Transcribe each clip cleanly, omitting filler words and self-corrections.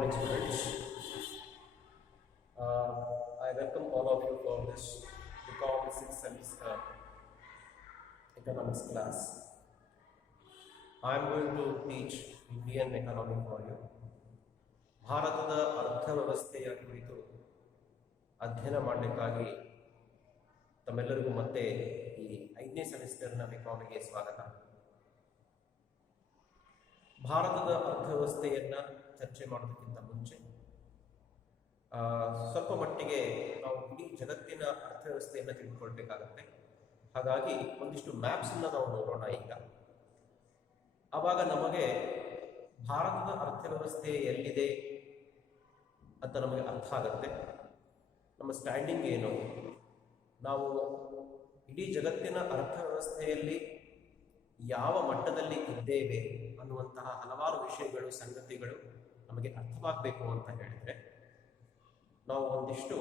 morning, students. I welcome all of you for this BCom 6th semester economics class. I am going to teach Indian economy for you. ಭಾರತದ ಅರ್ಥವ್ಯವಸ್ಥೆಯ ಕುರಿತು ಅಧ್ಯಯನ ಮಾಡಲಿಕ್ಕಾಗಿ ತಮ್ಮೆಲ್ಲರಿಗೂ ಮತ್ತೆ ಈ 5ನೇ ಸೆಮಿಸ್ಟರ್ನ ಬಿಕಾಮಿಗೆ ಸ್ವಾಗತ. ಭಾರತದ ಅರ್ಥವ್ಯವಸ್ಥೆಯನ್ನು ಚರ್ಚೆ ಮಾಡೋದಕ್ಕಿಂತ ಮುಂಚೆ ಸ್ವಲ್ಪ ಮಟ್ಟಿಗೆ ನಾವು ಇಡೀ ಜಗತ್ತಿನ ಅರ್ಥವ್ಯವಸ್ಥೆಯನ್ನು ತಿಳ್ಕೊಳ್ಬೇಕಾಗತ್ತೆ. ಹಾಗಾಗಿ ಒಂದಿಷ್ಟು ಮ್ಯಾಪ್ಸನ್ನು ನಾವು ನೋಡೋಣ ಈಗ. ಆವಾಗ ನಮಗೆ ಭಾರತದ ಅರ್ಥವ್ಯವಸ್ಥೆ ಎಲ್ಲಿದೆ ಅಂತ ನಮಗೆ ಅರ್ಥ ಆಗುತ್ತೆ. ನಮ್ಮ ಸ್ಟ್ಯಾಂಡಿಂಗ್ ಏನು, ನಾವು ಇಡೀ ಜಗತ್ತಿನ ಅರ್ಥವ್ಯವಸ್ಥೆಯಲ್ಲಿ ಯಾವ ಮಟ್ಟದಲ್ಲಿ ಇದ್ದೇವೆ ಅನ್ನುವಂತಹ ಹಲವಾರು ವಿಷಯಗಳು, ಸಂಗತಿಗಳು ನಮಗೆ ಅರ್ಥವಾಗಬೇಕು ಅಂತ ಹೇಳಿದರೆ ನಾವು ಒಂದಿಷ್ಟು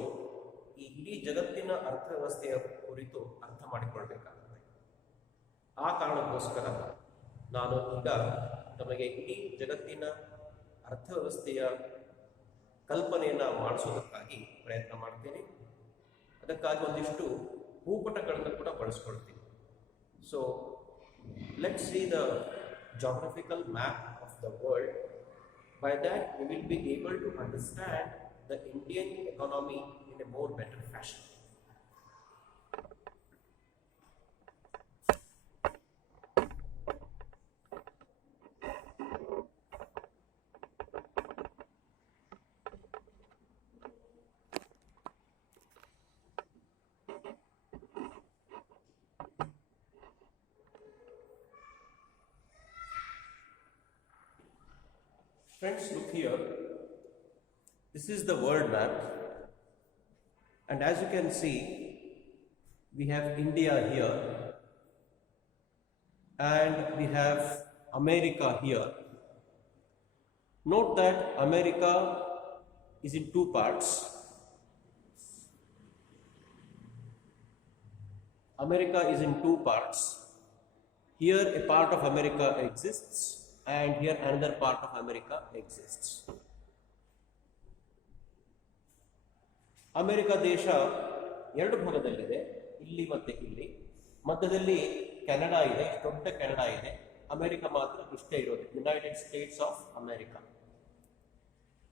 ಈ ಇಡೀ ಜಗತ್ತಿನ ಅರ್ಥವ್ಯವಸ್ಥೆಯ ಕುರಿತು ಅರ್ಥ ಮಾಡಿಕೊಳ್ಬೇಕಾಗುತ್ತೆ. ಆ ಕಾರಣಕ್ಕೋಸ್ಕರ ನಾನು ಈಗ ನಮಗೆ ಇಡೀ ಜಗತ್ತಿನ ಅರ್ಥವ್ಯವಸ್ಥೆಯ ಕಲ್ಪನೆಯನ್ನು ಮಾಡಿಸೋದಕ್ಕಾಗಿ ಪ್ರಯತ್ನ ಮಾಡ್ತೀನಿ. ಅದಕ್ಕಾಗಿ ಒಂದಿಷ್ಟು ಭೂಪಟಗಳನ್ನು ಕೂಡ ಬಳಸ್ಕೊಳ್ತೀನಿ. So let's see the geographical map of the world. By that we will be able to understand the Indian economy in a more better fashion. Friends, look here. This is the world map, and as you can see, we have India here and we have America here. Note that America is in two parts. America is in two parts. Here a part of America exists and here another part of America exists. America ದೇಶ ಎರಡು ಭಾಗದಲ್ಲಿದೆ, ಇಲ್ಲಿ ಮತ್ತೆ ಇಲ್ಲಿ. ಮಧ್ಯದಲ್ಲಿ Canada ಇದೆ, ದೊಡ್ಡ Canada ಇದೆ. America ಮಾತ್ರ ಇಷ್ಟೇ ಇರೋದು, ಯುನೈಟೆಡ್ ಸ್ಟೇಟ್ಸ್ ಆಫ್ ಅಮೆರಿಕಾ.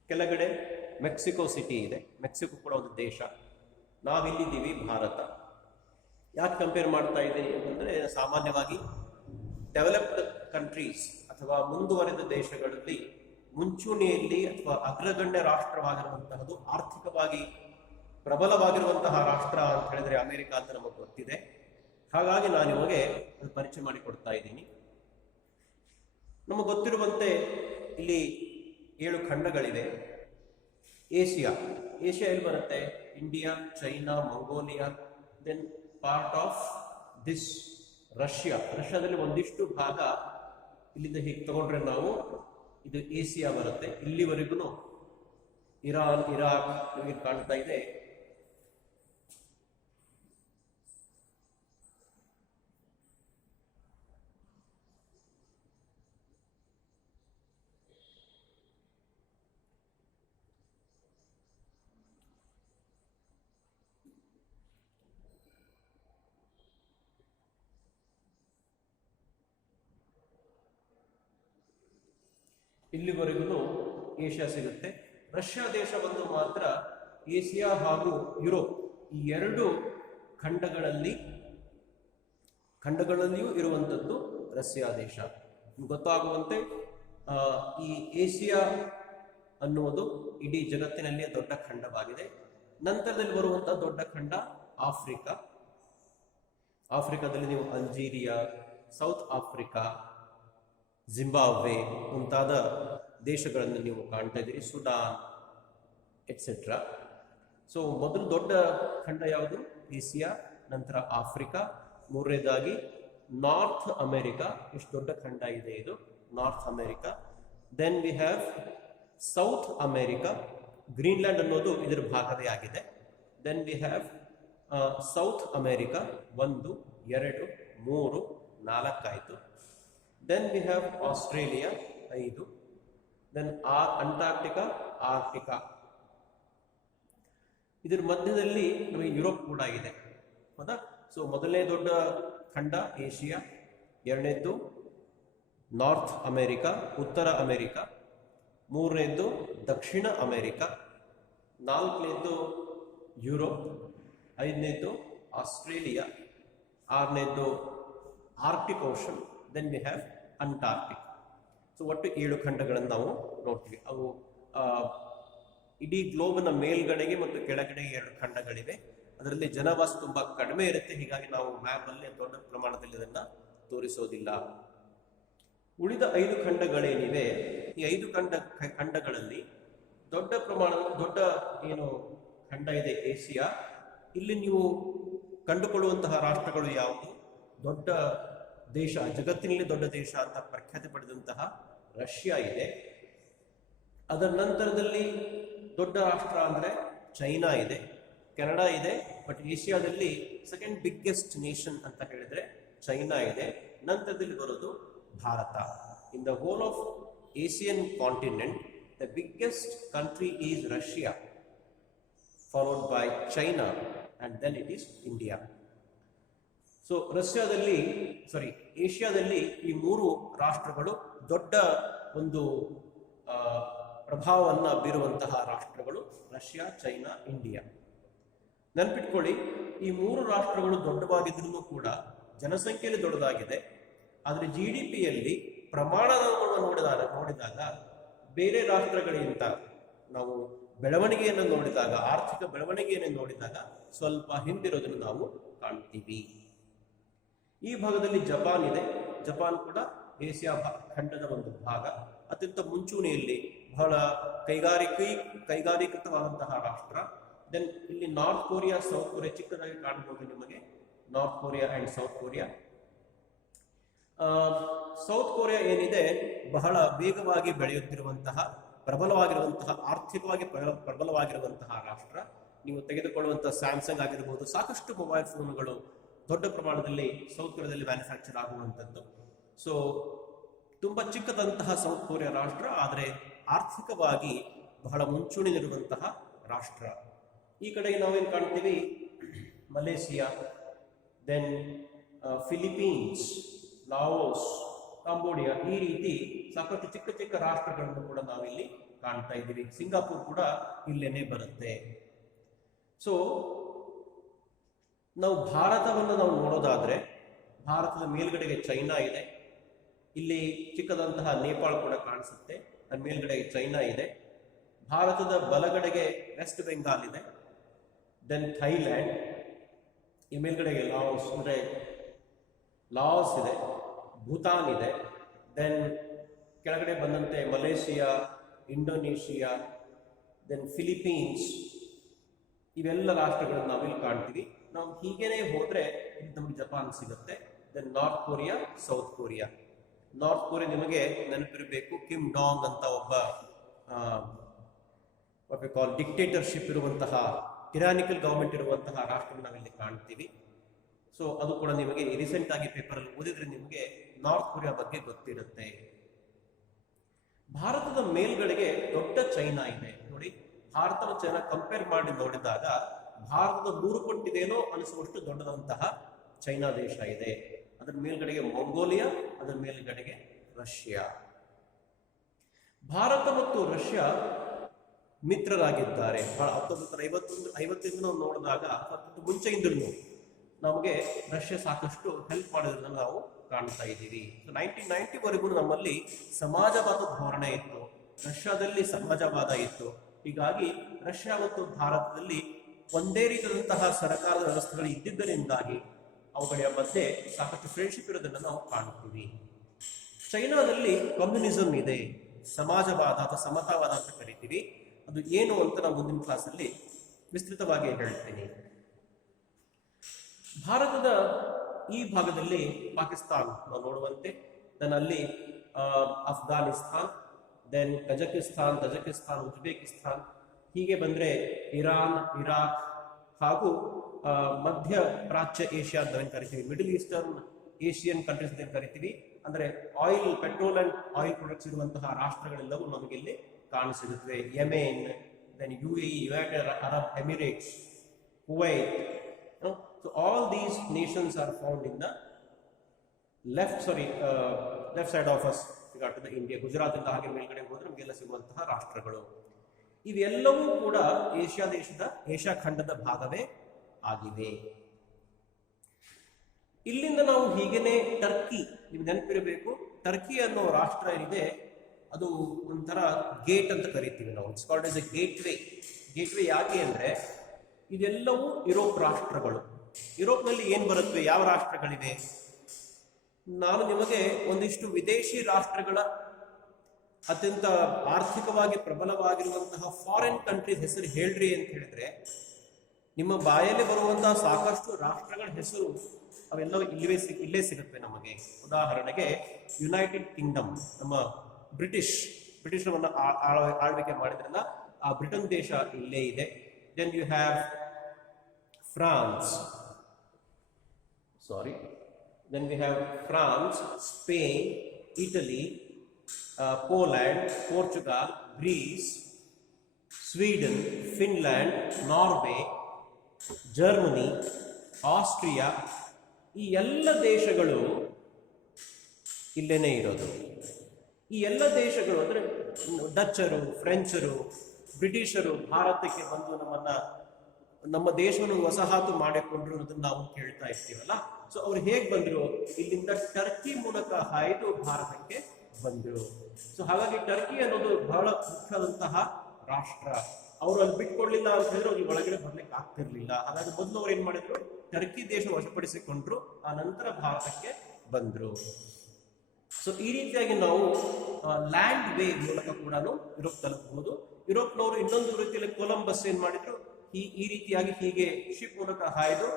ಕೆಳಗಡೆ ಮೆಕ್ಸಿಕೋ ಸಿಟಿ ಇದೆ, ಮೆಕ್ಸಿಕೋ ಕೂಡ ಒಂದು ದೇಶ. ನಾವಿಲ್ಲಿದ್ದೀವಿ ಭಾರತ. ಯಾಕೆ ಕಂಪೇರ್ ಮಾಡ್ತಾ ಇದ್ದೀನಿ ಅಂತಂದರೆ, ಸಾಮಾನ್ಯವಾಗಿ ಡೆವಲಪ್ಡ್ ಕಂಟ್ರೀಸ್ ಅಥವಾ ಮುಂದುವರೆದ ದೇಶಗಳಲ್ಲಿ ಮುಂಚೂಣಿಯಲ್ಲಿ ಅಥವಾ ಅಗ್ರಗಣ್ಯ ರಾಷ್ಟ್ರವಾಗಿರುವಂತಹದ್ದು, ಆರ್ಥಿಕವಾಗಿ ಪ್ರಬಲವಾಗಿರುವಂತಹ ರಾಷ್ಟ್ರ ಅಂತ ಹೇಳಿದ್ರೆ ಅಮೆರಿಕ ಅಂತ ನಮಗೆ ಗೊತ್ತಿದೆ. ಹಾಗಾಗಿ ನಾನು ನಿಮಗೆ ಅದು ಪರಿಚಯ ಮಾಡಿಕೊಡ್ತಾ ಇದ್ದೀನಿ. ನಮಗೆ ಗೊತ್ತಿರುವಂತೆ ಇಲ್ಲಿ 7 ಖಂಡಗಳಿವೆ. ಏಷ್ಯಾ ಎಲ್ಲಿ ಬರುತ್ತೆ? India, China, Mongolia, then part of this ರಷ್ಯಾದಲ್ಲಿ ಒಂದಿಷ್ಟು ಭಾಗ ಇಲ್ಲಿಂದ ಹೀಗೆ ತಗೊಂಡ್ರೆ ನಾವು ಇದು ಏಷ್ಯಾ ಬರುತ್ತೆ. ಇಲ್ಲಿವರೆಗೂ ಇರಾನ್, ಇರಾಕ್ ನಿಮಗೆ ಕಾಣ್ತಾ ಇದೆ. ಇಲ್ಲಿವರೆಗೂ ಏಷ್ಯಾ ಸಿಗುತ್ತೆ. ರಷ್ಯಾ ದೇಶ ಒಂದು ಮಾತ್ರ ಏಷ್ಯಾ ಹಾಗೂ ಯುರೋಪ್ ಈ ಎರಡು ಖಂಡಗಳಲ್ಲಿಯೂ ಇರುವಂಥದ್ದು ರಷ್ಯಾ ದೇಶ. ಗೊತ್ತಾಗುವಂತೆ ಈ ಏಷ್ಯಾ ಅನ್ನುವುದು ಇಡೀ ಜಗತ್ತಿನಲ್ಲಿಯೇ ದೊಡ್ಡ ಖಂಡವಾಗಿದೆ. ನಂತರದಲ್ಲಿ ಬರುವಂತಹ ದೊಡ್ಡ ಖಂಡ ಆಫ್ರಿಕಾದಲ್ಲಿ ನೀವು ಅಲ್ಜೀರಿಯಾ, ಸೌತ್ ಆಫ್ರಿಕಾ, ಜಿಂಬಾಬ್ವೆ ಮುಂತಾದ ದೇಶಗಳನ್ನು ನೀವು ಕಾಣ್ತಾ ಇದ್ದೀರಿ, ಸುಡಾನ್ ಎಟ್ಸೆಟ್ರಾ. ಸೊ ಮೊದಲು ದೊಡ್ಡ ಖಂಡ ಯಾವುದು? ಏಷ್ಯಾ, ನಂತರ ಆಫ್ರಿಕಾ, ಮೂರನೇದಾಗಿ ನಾರ್ತ್ ಅಮೆರಿಕಾ. ಎಷ್ಟು ದೊಡ್ಡ ಖಂಡ ಇದೆ ಇದು, North America. Then we have South America, Greenland ಅನ್ನೋದು ಇದರ ಭಾಗವೇ ಆಗಿದೆ. Then we have South America, 1, 2, 3, 4 ಆಯಿತು. Then we have Australia, 5. Then Antarctica, Arctica. ಇದರ ಮಧ್ಯದಲ್ಲಿ ನಮಗೆ ಯುರೋಪ್ ಕೂಡ ಇದೆ, ಹೌದಾ? ಸೊ ಮೊದಲನೇ ದೊಡ್ಡ ಖಂಡ ಏಷ್ಯಾ, ಎರಡನೇದ್ದು ನಾರ್ತ್ ಅಮೆರಿಕಾ, ಉತ್ತರ ಅಮೆರಿಕಾ, ಮೂರನೇದ್ದು ದಕ್ಷಿಣ ಅಮೆರಿಕಾ, ನಾಲ್ಕನೇದ್ದು ಯುರೋಪ್, ಐದನೇದ್ದು ಆಸ್ಟ್ರೇಲಿಯಾ, ಆರನೇದ್ದು Arctic Ocean, then we have Antarctic. So ಒಟ್ಟು 7 ಖಂಡಗಳನ್ನು ನಾವು ನೋಡ್ತೀವಿ. ಅವು ಇಡೀ ಗ್ಲೋಬ್ನ ಮೇಲ್ಗಡೆಗೆ ಮತ್ತು ಕೆಳಗಡೆ 2 ಖಂಡಗಳಿವೆ. ಅದರಲ್ಲಿ ಜನವಾಸ ತುಂಬಾ ಕಡಿಮೆ ಇರುತ್ತೆ, ಹೀಗಾಗಿ ನಾವು ಮ್ಯಾಪ್ ಅಲ್ಲಿ ದೊಡ್ಡ ಪ್ರಮಾಣದಲ್ಲಿ ಅದನ್ನ ತೋರಿಸೋದಿಲ್ಲ. ಉಳಿದ 5 ಖಂಡಗಳೇನಿವೆ, ಈ 5 ಖಂಡಗಳಲ್ಲಿ ದೊಡ್ಡ ಏನು ಖಂಡ ಇದೆ ಏಷ್ಯಾ. ಇಲ್ಲಿ ನೀವು ಕಂಡುಕೊಳ್ಳುವಂತಹ ರಾಷ್ಟ್ರಗಳು ಯಾವುದು? ದೊಡ್ಡ ದೇಶ, ಜಗತ್ತಿನಲ್ಲಿ ದೊಡ್ಡ ದೇಶ ಅಂತ ಪ್ರಖ್ಯಾತಿ ಪಡೆದಂತಹ ರಷ್ಯಾ ಇದೆ. ಅದರ ನಂತರದಲ್ಲಿ ದೊಡ್ಡ ರಾಷ್ಟ್ರ ಅಂದ್ರೆ ಚೈನಾ ಇದೆ, ಕೆನಡಾ ಇದೆ. ಬಟ್ ಏಷ್ಯಾದಲ್ಲಿ ಸೆಕೆಂಡ್ ಬಿಗ್ಗೆಸ್ಟ್ ನೇಷನ್ ಅಂತ ಹೇಳಿದ್ರೆ ಚೈನಾ ಇದೆ. ನಂತರದಲ್ಲಿ ಬರೋದು Bharat. In the whole of Asian continent the biggest country is Russia, followed by China, and then it is India. So ಏಷ್ಯಾದಲ್ಲಿ ಈ 3 ರಾಷ್ಟ್ರಗಳು ದೊಡ್ಡ ಒಂದು ಪ್ರಭಾವವನ್ನು ಬೀರುವಂತಹ ರಾಷ್ಟ್ರಗಳು, ರಷ್ಯಾ, ಚೈನಾ, ಇಂಡಿಯಾ. ನೆನಪಿಟ್ಕೊಳ್ಳಿ, ಈ 3 ರಾಷ್ಟ್ರಗಳು ದೊಡ್ಡವಾಗಿದ್ರೂ ಕೂಡ ಜನಸಂಖ್ಯೆಯಲ್ಲಿ ದೊಡ್ಡದಾಗಿದೆ. ಆದರೆ GDPಯಲ್ಲಿ ಪ್ರಮಾಣವನ್ನು ನೋಡಿದಾಗ ಬೇರೆ ರಾಷ್ಟ್ರಗಳಿಗಿಂತ ನಾವು ಬೆಳವಣಿಗೆಯನ್ನು ನೋಡಿದಾಗ, ಆರ್ಥಿಕ ಬೆಳವಣಿಗೆಯನ್ನು ನೋಡಿದಾಗ ಸ್ವಲ್ಪ ಹಿಂದಿರೋದನ್ನು ನಾವು ಕಾಣ್ತೀವಿ. ಈ ಭಾಗದಲ್ಲಿ ಜಪಾನ್ ಇದೆ. ಜಪಾನ್ ಕೂಡ ಏಷ್ಯಾ ಖಂಡದ ಒಂದು ಭಾಗ. ಅತ್ಯಂತ ಮುಂಚೂಣಿಯಲ್ಲಿ ಬಹಳ ಕೈಗಾರಿಕೃತವಾದಂತಹ ರಾಷ್ಟ್ರ. ದೆನ್ ಇಲ್ಲಿ ನಾರ್ತ್ ಕೊರಿಯಾ, ಸೌತ್ ಕೊರಿಯಾ ಚಿಕ್ಕದಾಗಿ ಕಾಣಬಹುದು ನಿಮಗೆ, north Korea and south Korea. South Korea ಏನಿದೆ, ಬಹಳ ವೇಗವಾಗಿ ಬೆಳೆಯುತ್ತಿರುವಂತಹ, ಆರ್ಥಿಕವಾಗಿ ಪ್ರಬಲವಾಗಿರುವಂತಹ ರಾಷ್ಟ್ರ. ನೀವು ತೆಗೆದುಕೊಳ್ಳುವಂತಹ ಸ್ಯಾಮ್ಸಂಗ್ ಆಗಿರಬಹುದು, ಸಾಕಷ್ಟು ಮೊಬೈಲ್ ಫೋನ್ಗಳು ದೊಡ್ಡ ಪ್ರಮಾಣದಲ್ಲಿ ಸೌತ್ ಕೊರಿಯಾದಲ್ಲಿ ಮ್ಯಾನುಫ್ಯಾಕ್ಚರ್ ಆಗುವಂಥದ್ದು. ಸೊ ತುಂಬಾ ಚಿಕ್ಕದಂತಹ ಸೌತ್ ಕೊರಿಯಾ ರಾಷ್ಟ್ರ, ಆದರೆ ಆರ್ಥಿಕವಾಗಿ ಬಹಳ ಮುಂಚೂಣಿಯಲ್ಲಿರುವಂತಹ ರಾಷ್ಟ್ರ. ಈ ಕಡೆಗೆ ನಾವೇನು ಕಾಣ್ತೀವಿ, Malaysia, then Philippines, Laos, Cambodia, ಈ ರೀತಿ ಸಾಕಷ್ಟು ಚಿಕ್ಕ ಚಿಕ್ಕ ರಾಷ್ಟ್ರಗಳನ್ನು ಕೂಡ ನಾವಿಲ್ಲಿ ಕಾಣ್ತಾ ಇದ್ದೀವಿ. ಸಿಂಗಾಪುರ್ ಕೂಡ ಇಲ್ಲೇನೆ ಬರುತ್ತೆ. ಸೊ ನಾವು ಭಾರತವನ್ನು ನೋಡೋದಾದ್ರೆ, ಭಾರತದ ಮೇಲ್ಗಡೆಗೆ ಚೈನಾ ಇದೆ, ಇಲ್ಲಿ ಚಿಕ್ಕದಂತಹ ನೇಪಾಳ ಕೂಡ ಕಾಣಿಸುತ್ತೆ, ಅದರ ಮೇಲ್ಗಡೆಗೆ ಚೈನಾ ಇದೆ. ಭಾರತದ ಬಲಗಡೆಗೆ ವೆಸ್ಟ್ ಬೆಂಗಾಲ್ ಇದೆ, ದೆನ್ ಥೈಲ್ಯಾಂಡ್, ಈ ಮೇಲ್ಗಡೆಗೆ ಲಾವೋಸ್ ಇದೆ, ಭೂತಾನ್ ಇದೆ, ದೆನ್ ಕೆಳಗಡೆ ಬಂದಂತೆ ಮಲೇಷಿಯಾ, ಇಂಡೋನೇಷಿಯಾ, ದೆನ್ ಫಿಲಿಪೀನ್ಸ್, ಇವೆಲ್ಲ ರಾಷ್ಟ್ರಗಳನ್ನು ನಾವಿಲ್ಲಿ ಕಾಣ್ತೀವಿ. ನಾವು ಹೀಗೇನೆ ಹೋದ್ರೆ ಇಲ್ಲಿ ನಮಗೆ ಜಪಾನ್ ಸಿಗುತ್ತೆ. Then North Korea, South Korea. North Korea ನಿಮಗೆ ನೆನಪಿರಬೇಕು, ಕಿಮ್ ಡಾಂಗ್ ಅಂತ ಒಬ್ಬ ಡಿಕ್ಟೇಟರ್ಶಿಪ್ ಇರುವಂತಹ, ಟಿರಾನಿಕಲ್ ಗವರ್ಮೆಂಟ್ ಇರುವಂತಹ ರಾಷ್ಟ್ರ ನಾವಿಲ್ಲಿ ಕಾಣ್ತೀವಿ. ಸೊ ಅದು ಕೂಡ ನಿಮಗೆ ರೀಸೆಂಟ್ ಆಗಿ ಪೇಪರ್ ಅಲ್ಲಿ ಓದಿದ್ರೆ ನಿಮಗೆ ನಾರ್ತ್ ಕೊರಿಯಾ ಬಗ್ಗೆ ಗೊತ್ತಿರುತ್ತೆ. ಭಾರತದ ಮೇಲ್ಗಡೆಗೆ ದೊಡ್ಡ ಚೈನಾ ಇದೆ ನೋಡಿ. ಭಾರತ ಮತ್ತು ಚೈನಾ ಕಂಪೇರ್ ಮಾಡಿ ನೋಡಿದಾಗ ಭಾರತದ 3 ಪಟ್ಟಿದೇನೋ ಅನಿಸುವಷ್ಟು ದೊಡ್ಡದಂತಹ ಚೈನಾ ದೇಶ ಇದೆ. ಅದರ ಮೇಲ್ಗಡೆಗೆ ಮಂಗೋಲಿಯಾ, ಅದರ ಮೇಲ್ಗಡೆಗೆ ರಷ್ಯಾ. ಭಾರತ ಮತ್ತು ರಷ್ಯಾ ಮಿತ್ರರಾಗಿದ್ದಾರೆ. 1950 ನಾವು ನೋಡಿದಾಗ, ಮುಂಚೆಯಿಂದಲೂ ನಮಗೆ ರಷ್ಯಾ ಸಾಕಷ್ಟು ಹೆಲ್ಪ್ ಮಾಡೋದನ್ನ ನಾವು ಕಾಣ್ತಾ ಇದ್ದೀವಿ. 1990 ವರೆಗೂ ನಮ್ಮಲ್ಲಿ ಸಮಾಜವಾದ ಧೋರಣೆ ಇತ್ತು, ರಷ್ಯಾದಲ್ಲಿ ಸಮಾಜವಾದ ಇತ್ತು. ಹೀಗಾಗಿ ರಷ್ಯಾ ಮತ್ತು ಭಾರತದಲ್ಲಿ ಒಂದೇ ರೀತಿಯಾದಂತಹ ಸರ್ಕಾರದ ವ್ಯವಸ್ಥೆಗಳು ಇದ್ದಿದ್ದರಿಂದಾಗಿ ಅವುಗಳ ಮಧ್ಯೆ ಸಾಕಷ್ಟು ಫ್ರೆಂಡ್ಶಿಪ್ ಇರೋದನ್ನು ನಾವು ಕಾಣ್ತೀವಿ. ಚೈನಾದಲ್ಲಿ ಕಮ್ಯುನಿಸಂ ಇದೆ, ಸಮಾಜವಾದ ಅಥವಾ ಸಮತಾವಾದ ಅಂತ ಕರಿತೀವಿ. ಅದು ಏನು ಅಂತ ನಾವು ಮುಂದಿನ ಕ್ಲಾಸಲ್ಲಿ ವಿಸ್ತೃತವಾಗಿ ಹೇಳ್ತೀನಿ. ಭಾರತದ ಈ ಭಾಗದಲ್ಲಿ ಪಾಕಿಸ್ತಾನ್ ನಾವು ನೋಡುವಂತೆ, ದೆನ್ ಅಲ್ಲಿ Afghanistan, then Kazakhstan, Tajikistan, Uzbekistan, ಹೀಗೆ ಬಂದ್ರೆ ಇರಾನ್, ಇರಾಕ್ ಹಾಗೂ ಮಧ್ಯ ಪ್ರಾಚ್ಯ ಏಷ್ಯಾ ಅಂತ ಕರಿತೀವಿ, ಮಿಡಲ್ ಈಸ್ಟರ್ನ್ ಏಷಿಯನ್ ಕಂಟ್ರೀಸ್ ಅಂತ ಕರಿತೀವಿ. ಅಂದರೆ oil, petrol and oil products ಇರುವಂತಹ ರಾಷ್ಟ್ರಗಳೆಲ್ಲವೂ ನಮಗೆ ಇಲ್ಲಿ ಕಾಣಸಿಗುತ್ತವೆ. Yemen, then UAE, United Arab Emirates, Kuwait. So all these nations are found in the left side of us. to the India, Gujarat ಇಂದ ಹಾಗೆ ಮೇಲ್ಗಡೆ ಹೋದ್ರೆ ನಮಗೆಲ್ಲ ಸಿಗುವಂತಹ ರಾಷ್ಟ್ರಗಳು. ಇವೆಲ್ಲವೂ ಕೂಡ ಏಷ್ಯಾ ಖಂಡದ ಭಾಗವೇ ಆಗಿವೆ. ಇಲ್ಲಿಂದ ನಾವು ಹೀಗೇನೆ ಟರ್ಕಿ, ನೀವು ನೆನಪಿರಬೇಕು, ಟರ್ಕಿ ಅನ್ನೋ ರಾಷ್ಟ್ರ ಏನಿದೆ ಅದು ಒಂಥರ ಗೇಟ್ ಅಂತ ಕರಿತೀವಿ ನಾವು. It's called as A gateway. Gateway ಯಾಕೆ ಅಂದ್ರೆ ಇದೆಲ್ಲವೂ ಯುರೋಪ್ ರಾಷ್ಟ್ರಗಳು. ಯುರೋಪ್ನಲ್ಲಿ ಏನ್ ಬರುತ್ತೆ, ಯಾವ ರಾಷ್ಟ್ರಗಳಿವೆ? ನಾನು ನಿಮಗೆ ಒಂದಿಷ್ಟು ವಿದೇಶಿ ರಾಷ್ಟ್ರಗಳ ಅತ್ಯಂತ ಆರ್ಥಿಕವಾಗಿ ಪ್ರಬಲವಾಗಿರುವಂತಹ ಫಾರಿನ್ ಕಂಟ್ರೀಸ್ ಹೆಸರು ಹೇಳ್ರಿ ಅಂತ ಹೇಳಿದ್ರೆ ನಿಮ್ಮ ಬಾಯಲ್ಲಿ ಬರುವಂತಹ ಸಾಕಷ್ಟು ರಾಷ್ಟ್ರಗಳ ಹೆಸರು ಅವೆಲ್ಲವೂ ಇಲ್ಲೇ ಸಿಗುತ್ತೆ ನಮಗೆ. ಉದಾಹರಣೆಗೆ ಯುನೈಟೆಡ್ ಕಿಂಗ್ಡಮ್, ನಮ್ಮ ಬ್ರಿಟಿಷರನ್ನ ಆಳ್ವಿಕೆ ಮಾಡಿದ್ರಲ್ಲ ಆ ಬ್ರಿಟನ್ ದೇಶ ಇಲ್ಲೇ ಇದೆ. Then you have France, then we have France, Spain, Italy, Poland, Portugal, Greece, Sweden, Finland, Norway, Germany, Austria. ಈ ಎಲ್ಲ ದೇಶಗಳು ಇಲ್ಲೇನೆ ಇರೋದು. ಈ ಎಲ್ಲ ದೇಶಗಳು ಅಂದ್ರೆ ಡಚ್ಚರು, ಫ್ರೆಂಚರು, ಬ್ರಿಟಿಷರು ಭಾರತಕ್ಕೆ ಬಂದು ನಮ್ಮ ದೇಶವನ್ನು ವಸಾಹತು ಮಾಡಿಕೊಂಡ್ರು ಅನ್ನೋದನ್ನ ನಾವು ಕೇಳ್ತಾ ಇರ್ತೀವಲ್ಲ. ಸೊ ಅವ್ರು ಹೇಗ್ ಬಂದ್ರು? ಇಲ್ಲಿಂದ ಟರ್ಕಿ ಮೂಲಕ ಹಾಯ್ದು ಭಾರತಕ್ಕೆ ಬಂದ್ರು. ಸೊ ಹಾಗಾಗಿ ಟರ್ಕಿ ಅನ್ನೋದು ಬಹಳ ಮುಖ್ಯವಾದಂತಹ ರಾಷ್ಟ್ರ. ಅವರು ಅಲ್ಲಿ ಬಿಟ್ಕೊಡ್ಲಿಲ್ಲ ಅಂತ ಹೇಳಿದ್ರೆ ಅವ್ರಿಗೆ ಒಳಗಡೆ ಬರ್ಲಿಕ್ಕೆ ಆಗ್ತಿರ್ಲಿಲ್ಲ. ಹಾಗಾಗಿ ಮೊದಲು ಅವ್ರು ಏನ್ ಮಾಡಿದ್ರು, ಟರ್ಕಿ ದೇಶ ವಶಪಡಿಸಿಕೊಂಡ್ರು, ಆ ನಂತರ ಭಾರತಕ್ಕೆ ಬಂದ್ರು. ಸೊ ಈ ರೀತಿಯಾಗಿ ನಾವು ಲ್ಯಾಂಡ್ ವೇ ಮೂಲಕ ಕೂಡ ಯುರೋಪ್ ತಲುಪಬಹುದು. ಯುರೋಪ್ನವರು ಇನ್ನೊಂದು ರೀತಿಯಲ್ಲಿ ಕೊಲಂಬಸ್ ಏನ್ ಮಾಡಿದ್ರು, ಈ ರೀತಿಯಾಗಿ ಹೀಗೆ ಶಿಪ್ ಮೂಲಕ ಹಾಯ್ದು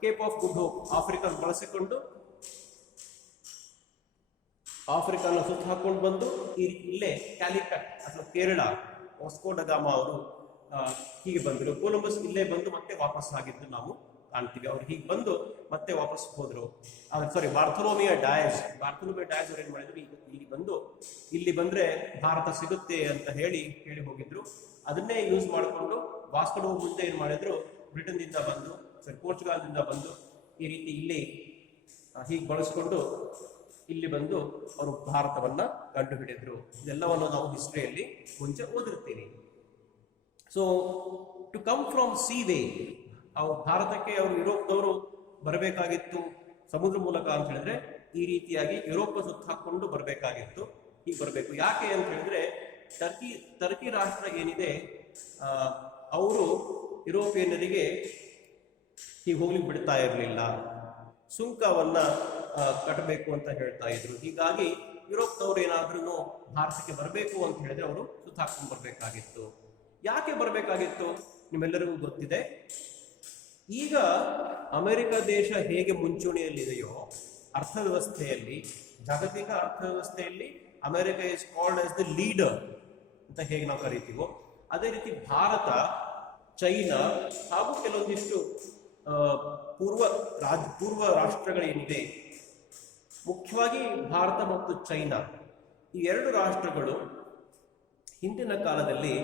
Cape of Good Hope African ಬಳಸಿಕೊಂಡು ಆಫ್ರಿಕಾನ ಸುತ್ತ ಹಾಕೊಂಡು ಬಂದು ಇಲ್ಲೇ ಕ್ಯಾಲಿಕಟ್ ಅಥವಾ ಕೇರಳ, ವಾಸ್ಕೋ ಡ ಗಾಮಾ ಅವರು ಹೀಗೆ ಬಂದರು. ಕೊಲಂಬಸ್ ಇಲ್ಲೇ ಬಂದು ಮತ್ತೆ ವಾಪಸ್ ಆಗಿದ್ದು ನಾವು ಕಾಣ್ತೀವಿ. ಅವ್ರು ಹೀಗೆ ಬಂದು ಮತ್ತೆ ವಾಪಸ್ ಹೋದ್ರು. ಬಾರ್ತೊಲೊಮಿಯೋ ಡಯಸ್ ಅವ್ರು ಏನ್ ಮಾಡಿದ್ರು, ಇಲ್ಲಿ ಬಂದ್ರೆ ಭಾರತ ಸಿಗುತ್ತೆ ಅಂತ ಹೇಳಿ ಹೋಗಿದ್ರು. ಅದನ್ನೇ ಯೂಸ್ ಮಾಡಿಕೊಂಡು ವಾಸ್ಕೋ ಡ ಮುಂದೆ ಏನ್ ಮಾಡಿದ್ರು, ಬ್ರಿಟನ್ ದಿಂದ ಬಂದು ಪೋರ್ಚುಗಲ್ದಿಂದ ಬಂದು ಈ ರೀತಿ ಇಲ್ಲಿ ಹೀಗೆ ಬಳಸ್ಕೊಂಡು ಇಲ್ಲಿ ಬಂದು ಅವರು ಭಾರತವನ್ನ ಕಂಡು ಹಿಡಿದ್ರು. ಇದೆಲ್ಲವನ್ನು ನಾವು ಹಿಸ್ಟ್ರಿಯಲ್ಲಿ ಮುಂಚೆ ಓದಿರ್ತೀವಿ. So to come from sea way, ಭಾರತಕ್ಕೆ ಅವರು ಯುರೋಪ್ದವರು ಬರಬೇಕಾಗಿತ್ತು ಸಮುದ್ರ ಮೂಲಕ ಅಂತ ಹೇಳಿದ್ರೆ ಈ ರೀತಿಯಾಗಿ ಯುರೋಪ್ ಸುತ್ತ ಹಾಕೊಂಡು ಬರಬೇಕಾಗಿತ್ತು. ಹೀಗೆ ಬರಬೇಕು. ಯಾಕೆ ಅಂತ ಹೇಳಿದ್ರೆ ಟರ್ಕಿ ರಾಷ್ಟ್ರ ಏನಿದೆ ಅವರು ಯುರೋಪಿಯನ್ನರಿಗೆ ಹೀಗೆ ಹೋಗ್ಲಿಕ್ಕೆ ಬಿಡ್ತಾ ಇರಲಿಲ್ಲ. ಸುಂಕವನ್ನ ಕಟ್ಟಬೇಕು ಅಂತ ಹೇಳ್ತಾ ಇದ್ರು. ಹೀಗಾಗಿ ಯುರೋಪ್ನವ್ರು ಏನಾದ್ರೂ ಭಾರತಕ್ಕೆ ಬರಬೇಕು ಅಂತ ಹೇಳಿದ್ರೆ ಅವರು ಸುತ್ತ ಹಾಕೊಂಡು ಬರಬೇಕಾಗಿತ್ತು. ಯಾಕೆ ಬರಬೇಕಾಗಿತ್ತು ನಿಮ್ಮೆಲ್ಲರಿಗೂ ಗೊತ್ತಿದೆ. ಈಗ ಅಮೆರಿಕ ದೇಶ ಹೇಗೆ ಮುಂಚೂಣಿಯಲ್ಲಿದೆಯೋ ಅರ್ಥವ್ಯವಸ್ಥೆಯಲ್ಲಿ, ಜಾಗತಿಕ ಅರ್ಥವ್ಯವಸ್ಥೆಯಲ್ಲಿ America is called as the leader ಅಂತ ಹೇಗೆ ನಾವು ಕರಿತೀವೋ, ಅದೇ ರೀತಿ ಭಾರತ, ಚೈನಾ ಹಾಗೂ ಕೆಲವೊಂದಿಷ್ಟು ಪೂರ್ವ ರಾಷ್ಟ್ರಗಳೇನಿದೆ, ಮುಖ್ಯವಾಗಿ ಭಾರತ ಮತ್ತು ಚೈನಾ, ಈ ಎರಡು ರಾಷ್ಟ್ರಗಳು ಹಿಂದಿನ ಕಾಲದಲ್ಲಿ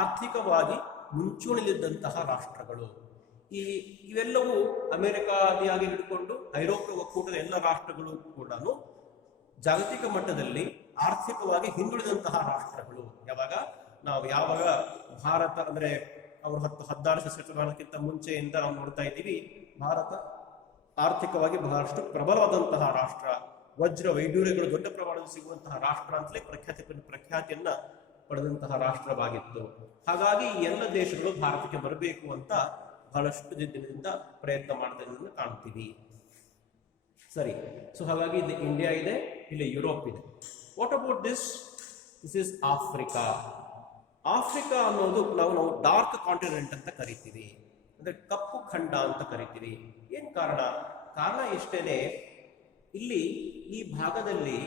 ಆರ್ಥಿಕವಾಗಿ ಮುಂಚೂಣಿಯಲ್ಲಿದ್ದಂತಹ ರಾಷ್ಟ್ರಗಳು. ಇವೆಲ್ಲವೂ ಅಮೆರಿಕಾದಿಯಾಗಿ ಹಿಡ್ಕೊಂಡು ಐರೋಪ್ಯ ಒಕ್ಕೂಟದ ಎಲ್ಲ ರಾಷ್ಟ್ರಗಳು ಕೂಡ ಜಾಗತಿಕ ಮಟ್ಟದಲ್ಲಿ ಆರ್ಥಿಕವಾಗಿ ಹಿಂದುಳಿದಂತಹ ರಾಷ್ಟ್ರಗಳು. ಯಾವಾಗ ಭಾರತ ಅಂದ್ರೆ ಅವರು 16ನೇ ಶತಮಾನಕ್ಕಿಂತ ಮುಂಚೆಯಿಂದ ನಾವು ನೋಡ್ತಾ ಇದ್ದೀವಿ, ಭಾರತ ಆರ್ಥಿಕವಾಗಿ ಬಹಳಷ್ಟು ಪ್ರಬಲವಾದಂತಹ ರಾಷ್ಟ್ರ, ವಜ್ರ ವೈಡೂರ್ಯಗಳು ದೊಡ್ಡ ಪ್ರಮಾಣದಲ್ಲಿ ಸಿಗುವಂತಹ ರಾಷ್ಟ್ರ ಅಂತಲೇ ಪ್ರಖ್ಯಾತಿಯನ್ನ ಪಡೆದಂತಹ ರಾಷ್ಟ್ರವಾಗಿತ್ತು. ಹಾಗಾಗಿ ಈ ಎಲ್ಲ ದೇಶಗಳು ಭಾರತಕ್ಕೆ ಬರಬೇಕು ಅಂತ ಬಹಳಷ್ಟು ದಿನದಿಂದ ಪ್ರಯತ್ನ ಮಾಡ್ತಾ ಕಾಣ್ತೀವಿ. ಸರಿ, ಸೊ ಹಾಗಾಗಿ ಇಲ್ಲಿ ಇಂಡಿಯಾ ಇದೆ, ಇಲ್ಲಿ ಯುರೋಪ್ ಇದೆ. What about this is Africa. Africa ಅನ್ನೋದು ನಾವು ಡಾರ್ಕ್ ಕಾಂಟಿನೆಂಟ್ ಅಂತ ಕರಿತೀವಿ, ಅಂದ್ರೆ ಕಪ್ಪು ಖಂಡ ಅಂತ ಕರಿತೀವಿ. ಏನ್ ಕಾರಣ ಇಷ್ಟೇನೆ, ಇಲ್ಲಿ ಈ ಭಾಗದಲ್ಲಿ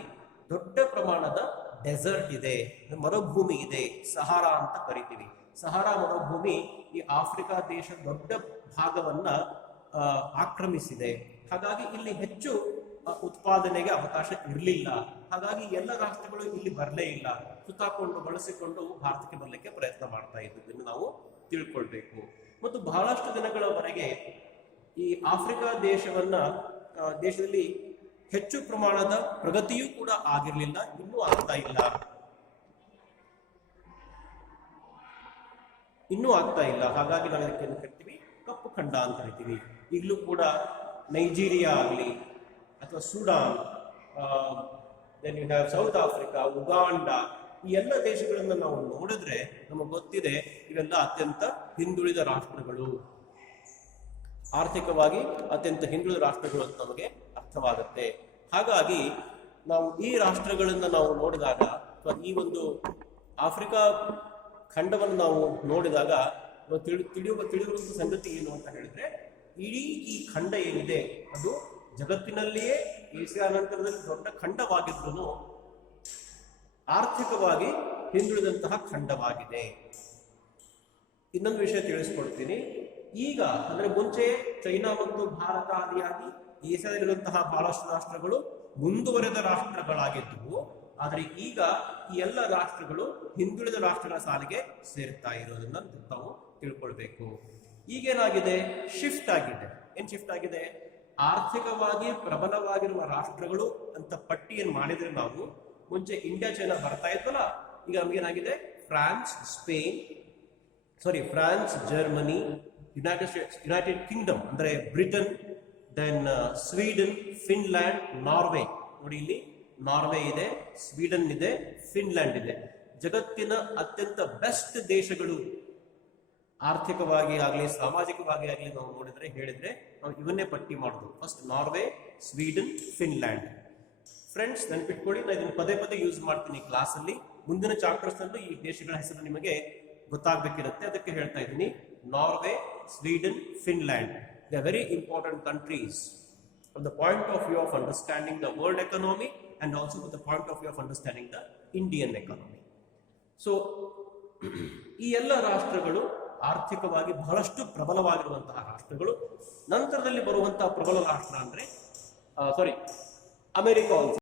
ದೊಡ್ಡ ಪ್ರಮಾಣದ ಡೆಸರ್ಟ್ ಇದೆ, ಮರುಭೂಮಿ ಇದೆ, ಸಹಾರಾ ಅಂತ ಕರಿತೀವಿ. ಸಹಾರಾ ಮರುಭೂಮಿ ಈ ಆಫ್ರಿಕಾ ದೇಶದ ದೊಡ್ಡ ಭಾಗವನ್ನ ಆಕ್ರಮಿಸಿದೆ. ಹಾಗಾಗಿ ಇಲ್ಲಿ ಹೆಚ್ಚು ಉತ್ಪಾದನೆಗೆ ಅವಕಾಶ ಇರಲಿಲ್ಲ. ಹಾಗಾಗಿ ಎಲ್ಲ ರಾಷ್ಟ್ರಗಳು ಇಲ್ಲಿ ಬರಲೇ ಇಲ್ಲ, ಸುತ್ತಾಕೊಂಡು ಬಳಸಿಕೊಂಡು ಭಾರತಕ್ಕೆ ಬರಲಿಕ್ಕೆ ಪ್ರಯತ್ನ ಮಾಡ್ತಾ ಇದ್ದುದನ್ನು ನಾವು ತಿಳ್ಕೊಳ್ಬೇಕು. ಮತ್ತು ಬಹಳಷ್ಟು ದಿನಗಳವರೆಗೆ ಈ ಆಫ್ರಿಕಾ ದೇಶದಲ್ಲಿ ಹೆಚ್ಚು ಪ್ರಮಾಣದ ಪ್ರಗತಿಯೂ ಕೂಡ ಆಗಿರಲಿಲ್ಲ, ಇನ್ನೂ ಆಗ್ತಾ ಇಲ್ಲ. ಹಾಗಾಗಿ ನಾವು ಇದಕ್ಕೆ ಏನು ಕರಿತೀವಿ, ಕಪ್ಪು ಖಂಡ ಅಂತ ಕರಿತೀವಿ. ಈಗಲೂ ಕೂಡ ನೈಜೀರಿಯಾ ಆಗಲಿ ಅಥವಾ Sudan, then you have South Africa, Uganda, ಈ ಎಲ್ಲ ದೇಶಗಳನ್ನು ನಾವು ನೋಡಿದ್ರೆ ನಮಗೆ ಗೊತ್ತಿದೆ ಇವೆಲ್ಲ ಅತ್ಯಂತ ಹಿಂದುಳಿದ ರಾಷ್ಟ್ರಗಳು, ಆರ್ಥಿಕವಾಗಿ ಅತ್ಯಂತ ಹಿಂದುಳಿದ ರಾಷ್ಟ್ರಗಳು ಅಂತ ನಮಗೆ ಅರ್ಥವಾಗುತ್ತೆ. ಹಾಗಾಗಿ ನಾವು ಈ ರಾಷ್ಟ್ರಗಳನ್ನ ನಾವು ನೋಡಿದಾಗ ಅಥವಾ ಈ ಒಂದು ಆಫ್ರಿಕಾ ಖಂಡವನ್ನು ನಾವು ನೋಡಿದಾಗ ತಿಳಿಯುವಂತ ಸಂಗತಿ ಏನು ಅಂತ ಹೇಳಿದ್ರೆ, ಇಡೀ ಈ ಖಂಡ ಏನಿದೆ ಅದು ಜಗತ್ತಿನಲ್ಲಿಯೇ ಏಷ್ಯಾ ನಂತರದಲ್ಲಿ ದೊಡ್ಡ ಖಂಡವಾಗಿದ್ರು ಆರ್ಥಿಕವಾಗಿ ಹಿಂದುಳಿದಂತಹ ಖಂಡವಾಗಿದೆ. ಇನ್ನೊಂದು ವಿಷಯ ತಿಳಿಸ್ಕೊಡ್ತೀನಿ. ಈಗ ಅಂದ್ರೆ ಮುಂಚೆ ಚೈನಾ ಮತ್ತು ಭಾರತ ಆದಿಯಾಗಿ ಏಷ್ಯಾದಲ್ಲಿರುವಂತಹ ಬಹಳಷ್ಟು ರಾಷ್ಟ್ರಗಳು ಮುಂದುವರೆದ ರಾಷ್ಟ್ರಗಳಾಗಿದ್ದವು. ಆದರೆ ಈಗ ಈ ಎಲ್ಲ ರಾಷ್ಟ್ರಗಳು ಹಿಂದುಳಿದ ರಾಷ್ಟ್ರಗಳ ಸಾಲಿಗೆ ಸೇರ್ತಾ ಇರೋದನ್ನ ನಾವು ತಿಳ್ಕೊಳ್ಬೇಕು. ಈಗೇನಾಗಿದೆ, ಶಿಫ್ಟ್ ಆಗಿದೆ. ಏನ್ ಶಿಫ್ಟ್ ಆಗಿದೆ? ಆರ್ಥಿಕವಾಗಿ ಪ್ರಬಲವಾಗಿರುವ ರಾಷ್ಟ್ರಗಳು ಅಂತ ಪಟ್ಟಿಯನ್ನು ಮಾಡಿದ್ರೆ ನಾವು ಮುಂಚೆ ಇಂಡಿಯಾ ಚೈನಾ ಬರ್ತಾ ಇತ್ತಲ್ಲ, ಈಗ ನಮಗೇನಾಗಿದೆ, ಫ್ರಾನ್ಸ್, ಜರ್ಮನಿ, ಯುನೈಟೆಡ್ ಕಿಂಗ್ಡಮ್ ಅಂದ್ರೆ Britain, then Sweden, Finland, Norway. ನೋಡಿ, ಇಲ್ಲಿ ನಾರ್ವೆ ಇದೆ, ಸ್ವೀಡನ್ ಇದೆ, ಫಿನ್ಲ್ಯಾಂಡ್ ಇದೆ. ಜಗತ್ತಿನ ಅತ್ಯಂತ ಬೆಸ್ಟ್ ದೇಶಗಳು ಆರ್ಥಿಕವಾಗಿ ಆಗಲಿ ಸಾಮಾಜಿಕವಾಗಿ ಆಗಲಿ ನಾವು ಹೇಳಿದ್ರೆ ನಾವು ಇವನ್ನೇ ಪಟ್ಟಿ ಮಾಡೋದು. First Norway, Sweden, Finland. Friends, ನೆನಪಿಟ್ಕೊಳ್ಳಿ, ನಾನು ಇದನ್ನು ಪದೇ ಪದೇ ಯೂಸ್ ಮಾಡ್ತೀನಿ ಕ್ಲಾಸಲ್ಲಿ. ಮುಂದಿನ ಚಾಪ್ಟರ್ಸ್ ನಲ್ಲೂ ಈ ದೇಶಗಳ ಹೆಸರು ನಿಮಗೆ ಗೊತ್ತಾಗಬೇಕಿರುತ್ತೆ, ಅದಕ್ಕೆ ಹೇಳ್ತಾ ಇದ್ದೀನಿ. Norway, Sweden, Finland, they are very important countries from the point of view of understanding the world economy and also from the point of view of understanding the Indian economy. So ಈ ಎಲ್ಲ ರಾಷ್ಟ್ರಗಳು ಆರ್ಥಿಕವಾಗಿ ಬಹಳಷ್ಟು ಪ್ರಬಲವಾಗಿರುವಂತಹ ರಾಷ್ಟ್ರಗಳು. ನಂತರದಲ್ಲಿ ಬರುವಂತಹ ಪ್ರಬಲ ರಾಷ್ಟ್ರ ಅಂದ್ರೆ ಅಮೆರಿಕ.